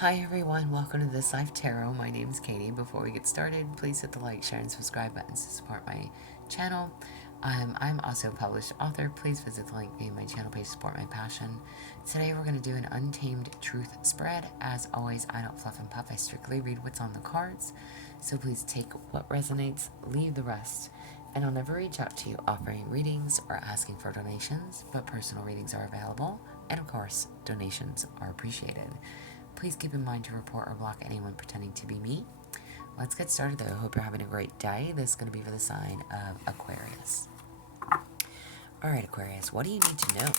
Hi everyone, welcome to This Life Tarot. My name is Katie. Before we get started, please hit the like, share, and subscribe buttons to support my channel. I'm also a published author. Please visit the link in my channel page to support my passion. Today we're going to do an Untamed truth spread. As always, I don't fluff and puff. I strictly read what's on the cards. So please take what resonates, leave the rest. And I'll never reach out to you offering readings or asking for donations, but personal readings are available. And of course, donations are appreciated. Please keep in mind to report or block anyone pretending to be me. Let's get started though. I hope you're having a great day. This is going to be for the sign of Aquarius. Alright, Aquarius, what do you need to know?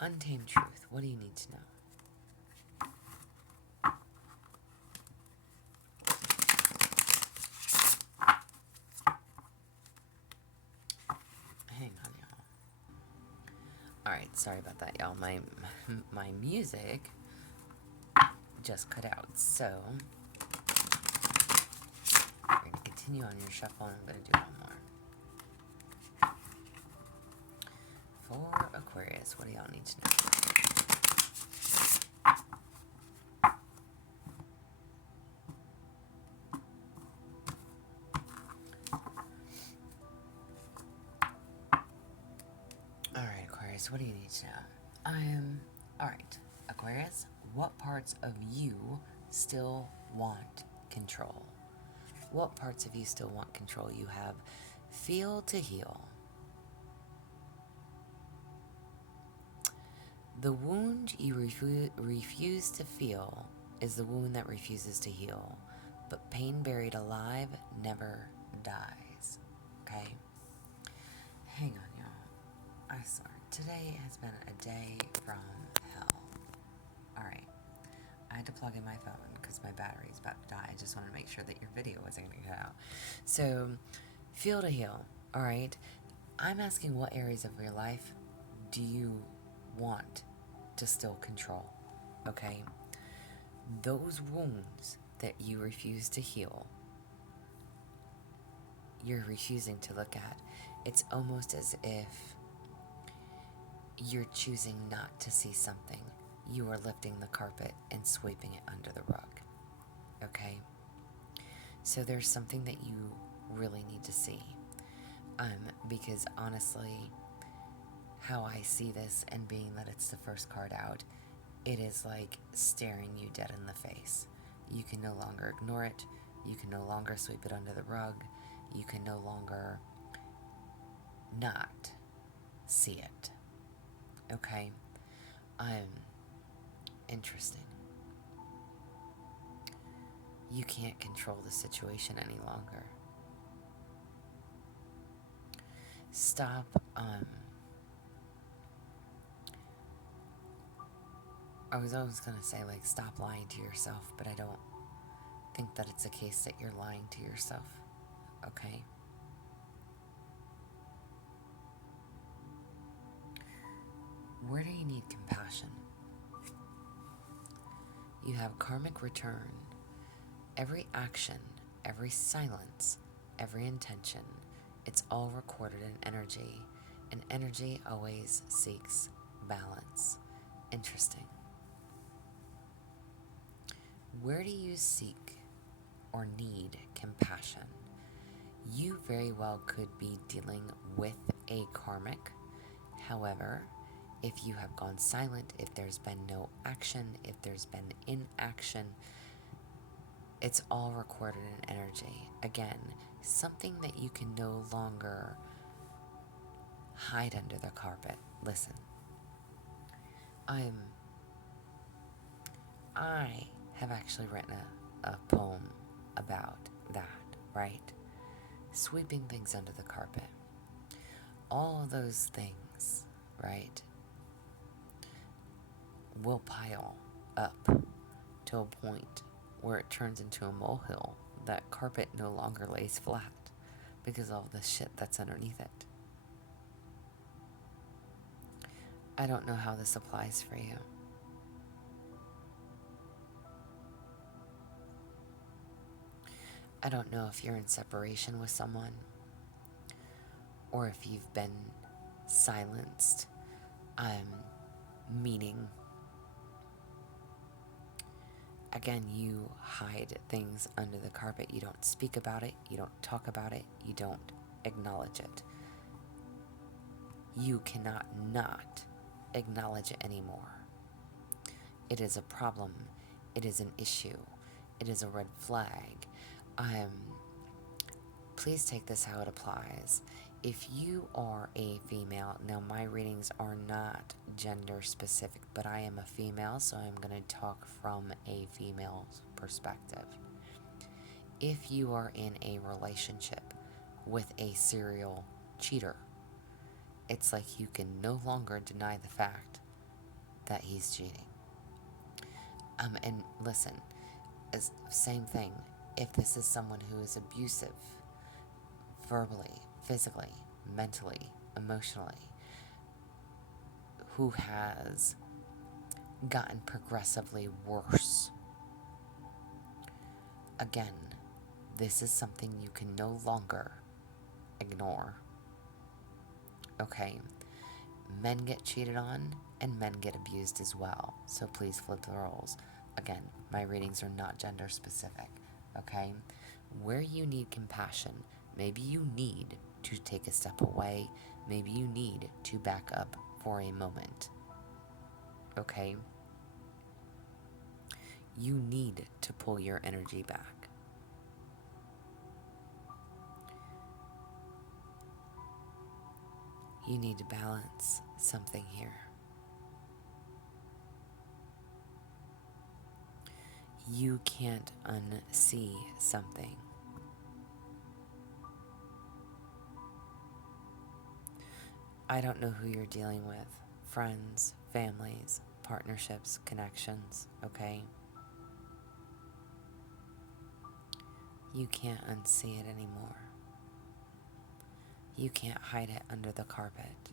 Untamed truth, what do you need to know? Hang on, y'all. Alright, sorry about that, y'all. My music just cut out, so we're going to continue on your shuffle, and I'm going to do one more. For Aquarius, what do y'all need to know? Alright, Aquarius, what do you need to know? Alright, Aquarius, what parts of you still want control? What parts of you still want control? You have feel to heal. The wound you refuse to feel is the wound that refuses to heal. But pain buried alive never dies. Okay? Hang on, y'all. I swear. Today has been a day from hell. Alright. I had to plug in my phone because my battery's about to die. I just wanted to make sure that your video wasn't going to cut out. So, feel to heal. Alright? I'm asking, what areas of your life do you want to still control? Okay? Those wounds that you refuse to heal, you're refusing to look at. It's almost as if you're choosing not to see something. You are lifting the carpet and sweeping it under the rug. Okay? So there's something that you really need to see. Because honestly, how I see this, and being that it's the first card out, it is like staring you dead in the face. You can no longer ignore it. You can no longer sweep it under the rug. You can no longer not see it. Okay? Interesting. You can't control the situation any longer. Stop, I was always going to say, like, stop lying to yourself, but I don't think that it's a case that you're lying to yourself. Okay? Where do you need compassion? You have karmic return. Every action, every silence, every intention, it's all recorded in energy, and energy always seeks balance. Interesting. Where do you seek or need compassion? You very well could be dealing with a karmic. However, if you have gone silent, if there's been no action, if there's been inaction, it's all recorded in energy. Again, something that you can no longer hide under the carpet. Listen, I have actually written a poem about that, right? Sweeping things under the carpet. All those things, right, will pile up to a point where it turns into a molehill. That carpet no longer lays flat because of all the shit that's underneath it. I don't know how this applies for you. I don't know if you're in separation with someone, or if you've been silenced, meaning Again, you hide things under the carpet. You don't speak about it. You don't talk about it. You don't acknowledge it. You cannot not acknowledge it anymore. It is a problem. It is an issue. It is a red flag. Please take this how it applies. If you are a female, now my readings are not gender specific, but I am a female, so I'm going to talk from a female's perspective. If you are in a relationship with a serial cheater, it's like you can no longer deny the fact that he's cheating. And listen, same thing. If this is someone who is abusive, verbally, physically, mentally, emotionally, who has gotten progressively worse, again, this is something you can no longer ignore. Okay? Men get cheated on, and men get abused as well. So please flip the roles. Again, my readings are not gender specific. Okay? Where you need compassion, maybe you need to take a step away. Maybe you need to back up for a moment. Okay? You need to pull your energy back. You need to balance something here. You can't unsee something. I don't know who you're dealing with. Friends, families, partnerships, connections, okay? You can't unsee it anymore. You can't hide it under the carpet.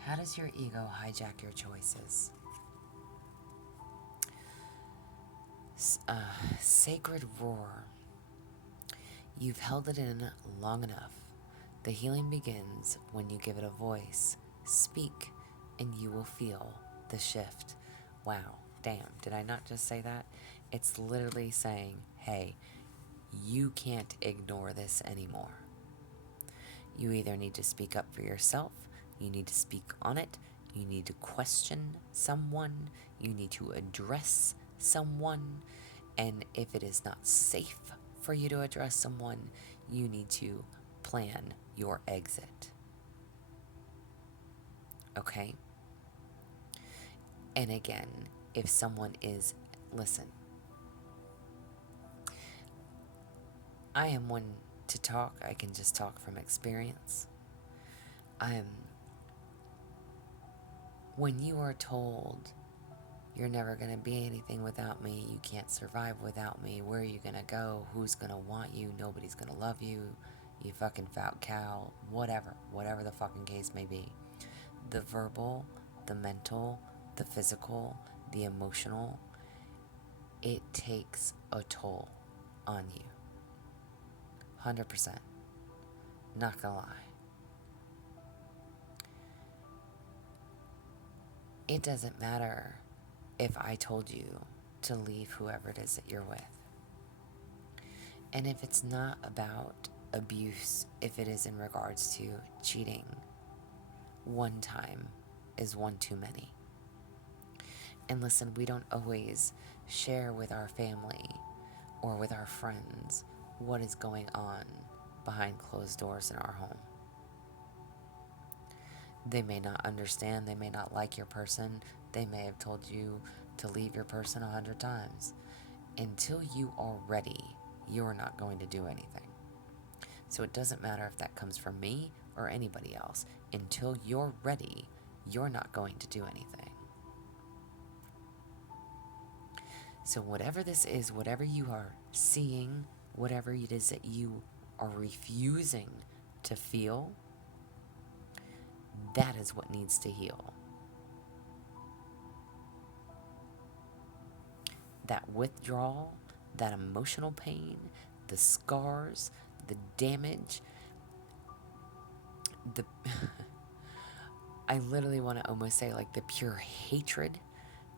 How does your ego hijack your choices? Sacred roar. You've held it in long enough. The healing begins when you give it a voice. Speak, and you will feel the shift. Wow, damn, did I not just say that? It's literally saying, hey, you can't ignore this anymore. You either need to speak up for yourself, you need to speak on it, you need to question someone, you need to address someone, and if it is not safe for you to address someone, you need to plan your exit. Okay? And again, if someone is, listen, I am one to talk. I can just talk from experience. When you are told you're never going to be anything without me, you can't survive without me, where are you going to go, who's going to want you, nobody's going to love you, you fucking fat cow, whatever the fucking case may be. The verbal, the mental, the physical, the emotional, it takes a toll on you. 100%. Not gonna lie. It doesn't matter if I told you to leave whoever it is that you're with. And if it's not about abuse, if it is in regards to cheating, one time is one too many. And listen, we don't always share with our family or with our friends what is going on behind closed doors in our home. They may not understand, they may not like your person, they may have told you to leave your person 100 times. Until you are ready, you're not going to do anything. So it doesn't matter if that comes from me or anybody else. Until you're ready, you're not going to do anything. So whatever this is, whatever you are seeing, whatever it is that you are refusing to feel, that is what needs to heal. That withdrawal, that emotional pain, the scars, the damage, I literally want to almost say like the pure hatred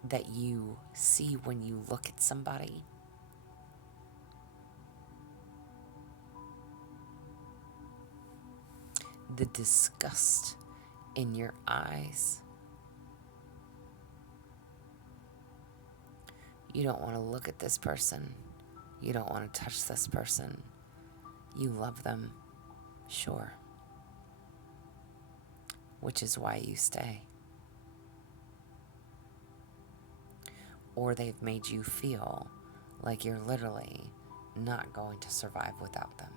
that you see when you look at somebody, the disgust in your eyes. You don't want to look at this person. You don't want to touch this person. You love them, sure. Which is why you stay. Or they've made you feel like you're literally not going to survive without them.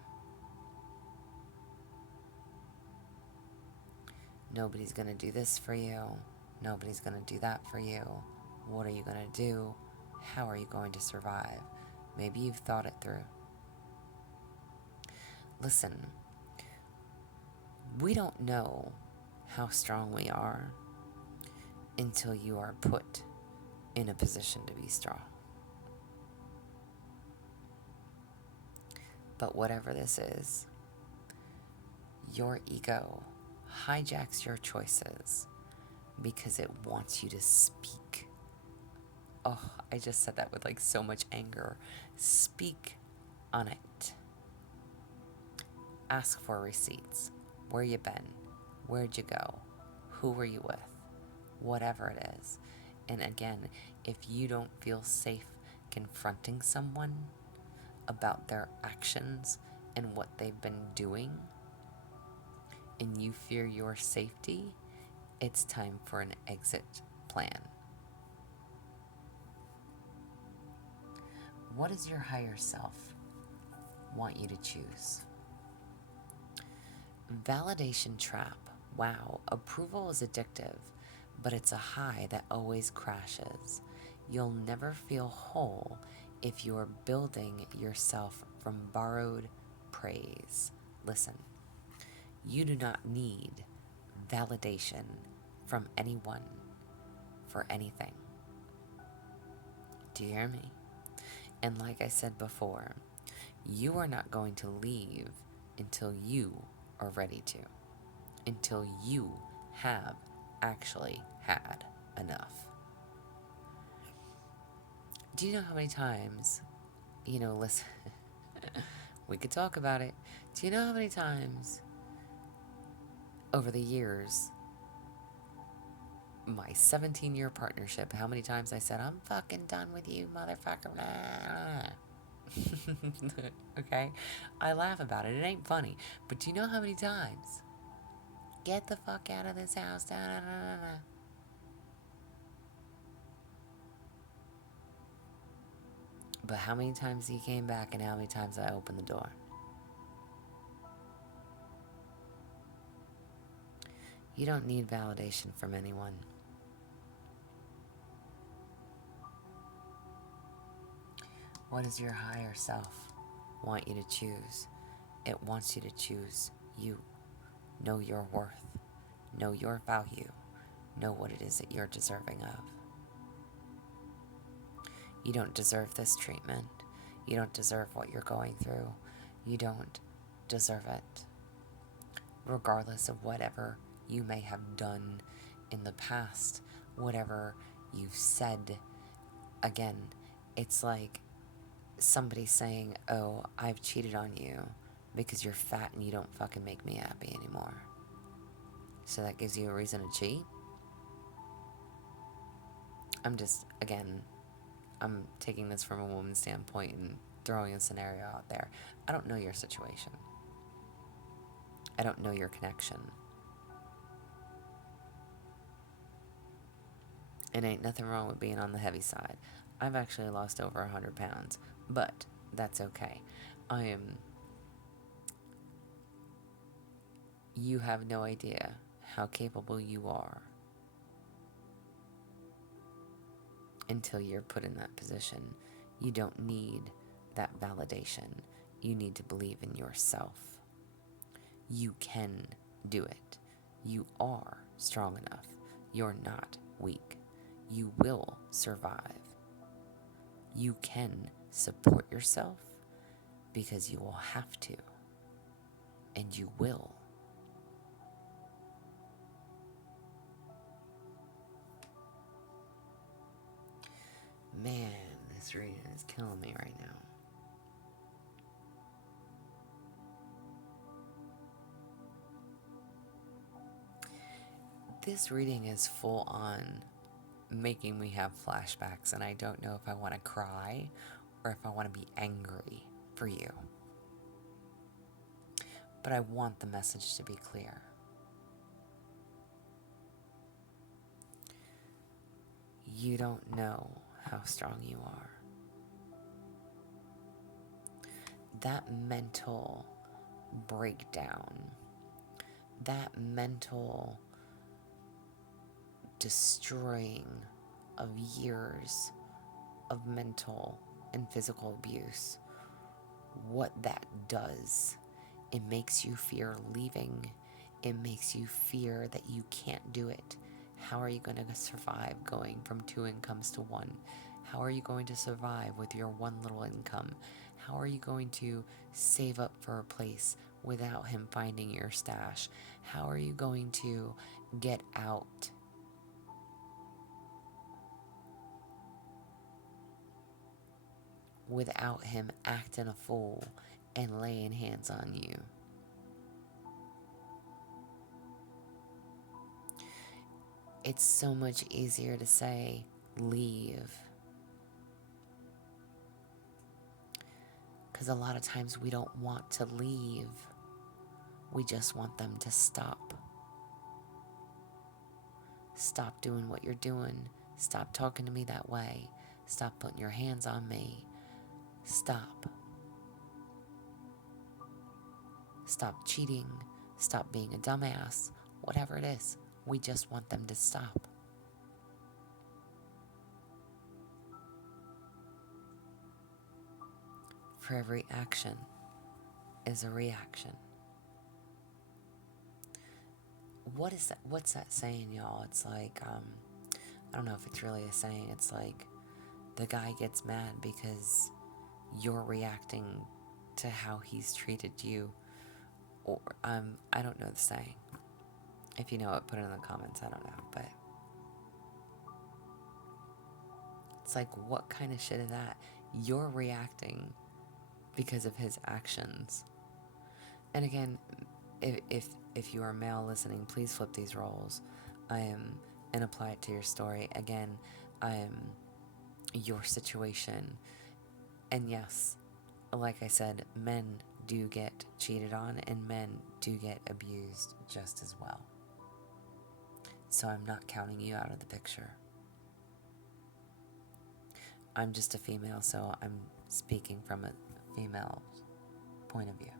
Nobody's going to do this for you. Nobody's going to do that for you. What are you going to do? How are you going to survive? Maybe you've thought it through. Listen, we don't know how strong we are until you are put in a position to be strong. But whatever this is, your ego hijacks your choices because it wants you to speak. Oh, I just said that with like so much anger. Speak on it. Ask for receipts. Where you been? Where'd you go? Who were you with? Whatever it is. And again, if you don't feel safe confronting someone about their actions and what they've been doing, and you fear your safety, it's time for an exit plan. What does your higher self want you to choose? Validation trap. Wow, approval is addictive, but it's a high that always crashes. You'll never feel whole if you're building yourself from borrowed praise. Listen, you do not need validation from anyone for anything. Do you hear me? And like I said before, you are not going to leave until you are ready to, until you have actually had enough. Do you know how many times, listen, we could talk about it. Do you know how many times over the years, my 17-year partnership, how many times I said, I'm fucking done with you, motherfucker. Okay? I laugh about it. It ain't funny. But do you know how many times? Get the fuck out of this house. But how many times he came back and how many times I opened the door? You don't need validation from anyone. What does your higher self want you to choose? It wants you to choose you. Know your worth. Know your value. Know what it is that you're deserving of. You don't deserve this treatment. You don't deserve what you're going through. You don't deserve it. Regardless of whatever you may have done in the past, whatever you've said, again, it's like somebody saying, oh, I've cheated on you because you're fat and you don't fucking make me happy anymore. So that gives you a reason to cheat? I'm taking this from a woman's standpoint and throwing a scenario out there. I don't know your situation. I don't know your connection. And ain't nothing wrong with being on the heavy side. I've actually lost over 100 pounds, but that's okay. You have no idea how capable you are until you're put in that position. You don't need that validation. You need to believe in yourself. You can do it. You are strong enough. You're not weak. You will survive. You can support yourself because you will have to. And you will. This reading is killing me right now. This reading is full on making me have flashbacks, and I don't know if I want to cry or if I want to be angry for you. But I want the message to be clear. You don't know how strong you are. That mental breakdown, that mental destroying of years of mental and physical abuse, what that does, it makes you fear leaving. It makes you fear that you can't do it. How are you going to survive going from 2 incomes to 1? How are you going to survive with your one little income? How are you going to save up for a place without him finding your stash? How are you going to get out? Without him acting a fool and laying hands on you. It's so much easier to say, leave. Because a lot of times we don't want to leave. We just want them to stop. Stop doing what you're doing. Stop talking to me that way. Stop putting your hands on me. Stop. Stop cheating. Stop being a dumbass. Whatever it is, we just want them to stop. For every action is a reaction. What is that? What's that saying, y'all? It's like, I don't know if it's really a saying. It's like, the guy gets mad because you're reacting to how he's treated you. Or, I don't know the saying. If you know it, put it in the comments. I don't know, but it's like, what kind of shit is that? You're reacting because of his actions. And again, if you are male listening, please flip these roles, and apply it to your story. Again, your situation. And yes, like I said, men do get cheated on and men do get abused just as well. So I'm not counting you out of the picture. I'm just a female, so I'm speaking from a female's point of view.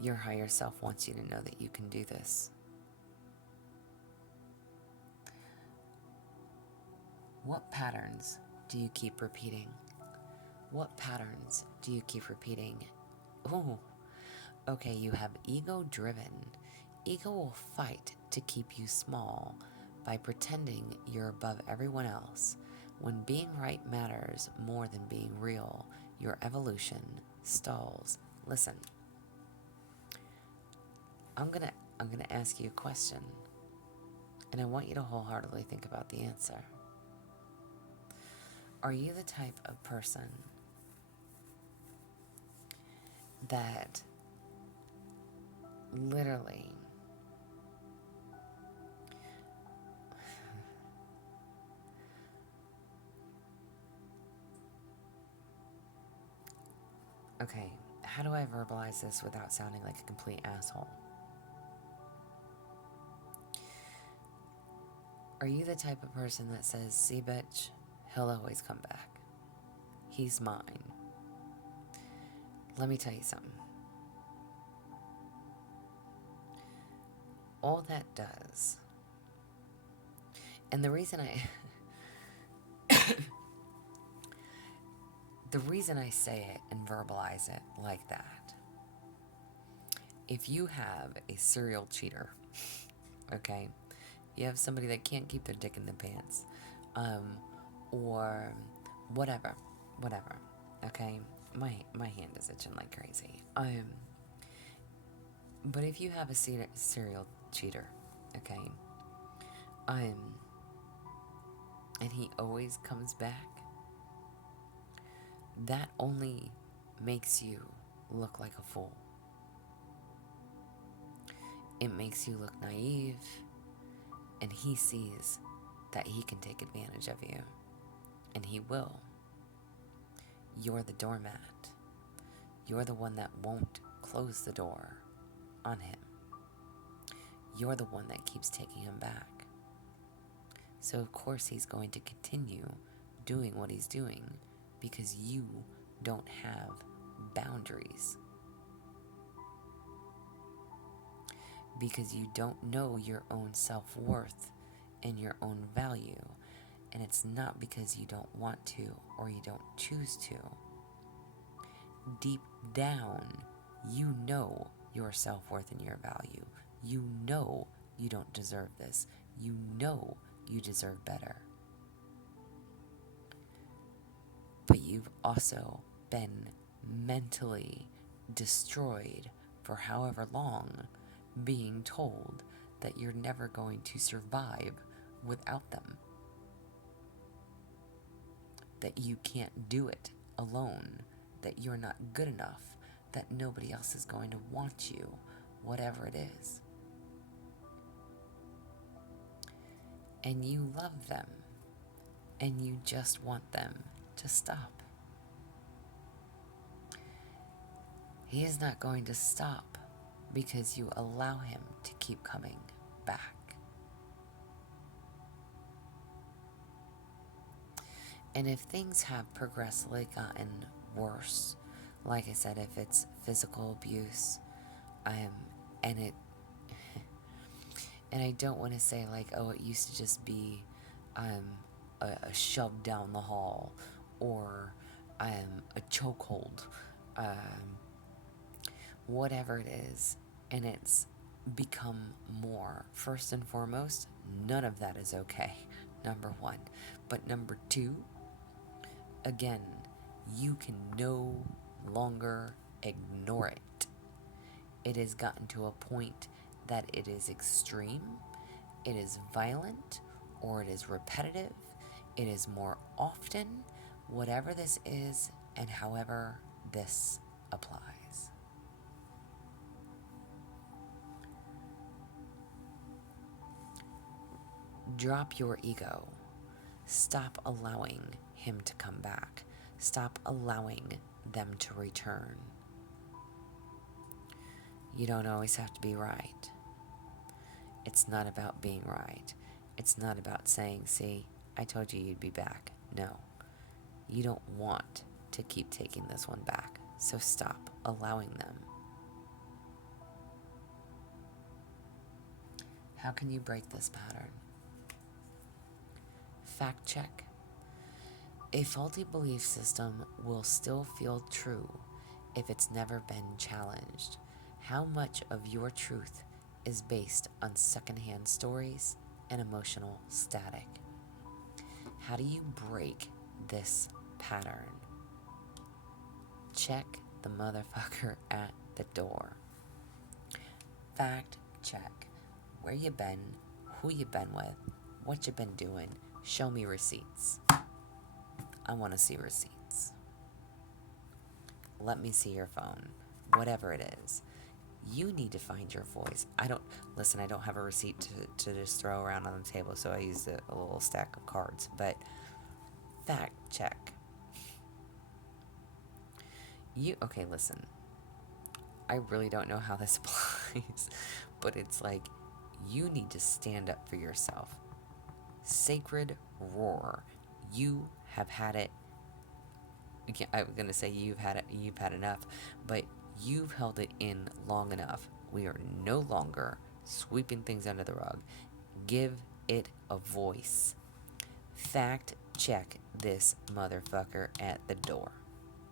Your higher self wants you to know that you can do this. What patterns do you keep repeating? What patterns do you keep repeating? Oh, okay, you have ego-driven. Ego will fight to keep you small by pretending you're above everyone else. When being right matters more than being real, your evolution stalls. Listen, I'm gonna ask you a question, and I want you to wholeheartedly think about the answer. Are you the type of person that literally okay, how do I verbalize this without sounding like a complete asshole? Are you the type of person that says, see bitch, he'll always come back. He's mine. Let me tell you something. All that does, and the reason I the reason I say it and verbalize it like that, if you have a serial cheater, okay, you have somebody that can't keep their dick in their pants, or whatever, okay, my hand is itching like crazy, but if you have a serial cheater, okay, and and he always comes back, that only makes you look like a fool. It makes you look naive, and he sees that he can take advantage of you, and he will. You're the doormat. You're the one that won't close the door on him. You're the one that keeps taking him back. So of course he's going to continue doing what he's doing because you don't have boundaries. Because you don't know your own self-worth and your own value. And it's not because you don't want to or you don't choose to. Deep down, you know your self-worth and your value. You know you don't deserve this. You know you deserve better. But you've also been mentally destroyed for however long, being told that you're never going to survive without them. That you can't do it alone, that you're not good enough, that nobody else is going to want you, whatever it is. And you love them, and you just want them to stop. He is not going to stop because you allow him to keep coming back. And if things have progressively gotten worse, like I said, if it's physical abuse, and I don't want to say like, oh, it used to just be a shove down the hall or a chokehold, whatever it is, and it's become more. First and foremost, none of that is okay, number one. But number two, again, you can no longer ignore it. It has gotten to a point that it is extreme, it is violent, or it is repetitive, it is more often, whatever this is, and however this applies. Drop your ego. Stop allowing him to come back. Stop allowing them to return. You don't always have to be right. It's not about being right. It's not about saying, see, I told you you'd be back. No. You don't want to keep taking this one back. So stop allowing them. How can you break this pattern? Fact check. A faulty belief system will still feel true if it's never been challenged. How much of your truth is based on secondhand stories and emotional static? How do you break this pattern? Check the motherfucker at the door. Fact check. Where you been? Who you been with? What you been doing? Show me receipts. I want to see receipts. Let me see your phone. Whatever it is. You need to find your voice. I don't have a receipt to just throw around on the table, so I used a little stack of cards. But fact check. Okay, listen. I really don't know how this applies, but it's like, you need to stand up for yourself. Sacred roar. You have had it. I'm going to say you've had enough, but you've held it in long enough. We are no longer sweeping things under the rug. Give it a voice. Fact check this motherfucker at the door.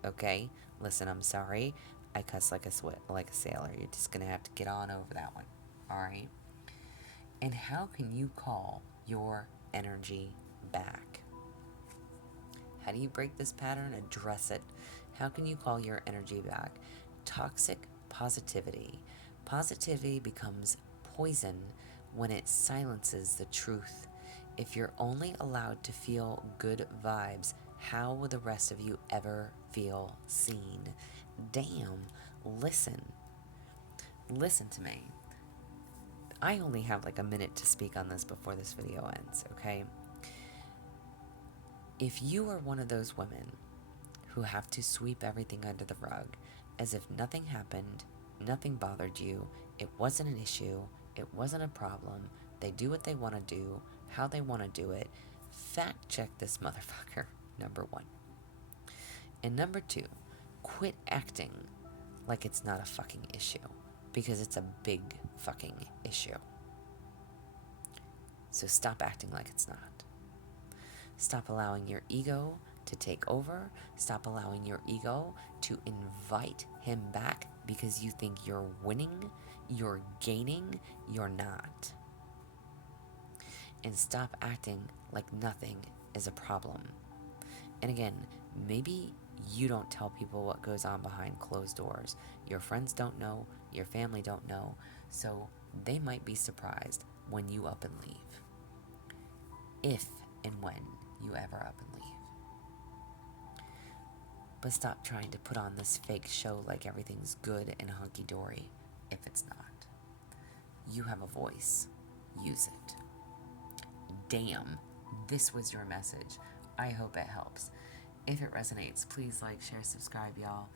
Okay? Listen, I'm sorry. I cuss like a sailor. You're just going to have to get on over that one. Alright? And how can you call your energy back? How do you break this pattern? Address it. How can you call your energy back? Toxic positivity. Positivity becomes poison when it silences the truth. If you're only allowed to feel good vibes, how will the rest of you ever feel seen? Damn, listen. Listen to me. I only have like a minute to speak on this before this video ends, okay? If you are one of those women who have to sweep everything under the rug as if nothing happened, nothing bothered you, it wasn't an issue, it wasn't a problem, they do what they want to do, how they want to do it, fact check this motherfucker, number one. And number two, quit acting like it's not a fucking issue, because it's a big fucking issue. So stop acting like it's not. Stop allowing your ego to take over. Stop allowing your ego to invite him back because you think you're winning, you're gaining, you're not. And stop acting like nothing is a problem. And again, maybe you don't tell people what goes on behind closed doors. Your friends don't know, your family don't know, so they might be surprised when you up and leave. If and when you ever up and leave. But stop trying to put on this fake show like everything's good and hunky-dory if it's not. You have a voice. Use it. Damn, this was your message. I hope it helps. If it resonates, please like, share, subscribe, y'all.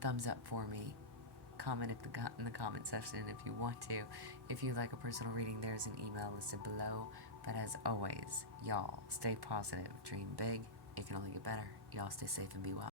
Thumbs up for me. Comment in the comment section if you want to. If you'd like a personal reading, there's an email listed below. But as always, y'all, stay positive, dream big. It can only get better. Y'all stay safe and be well.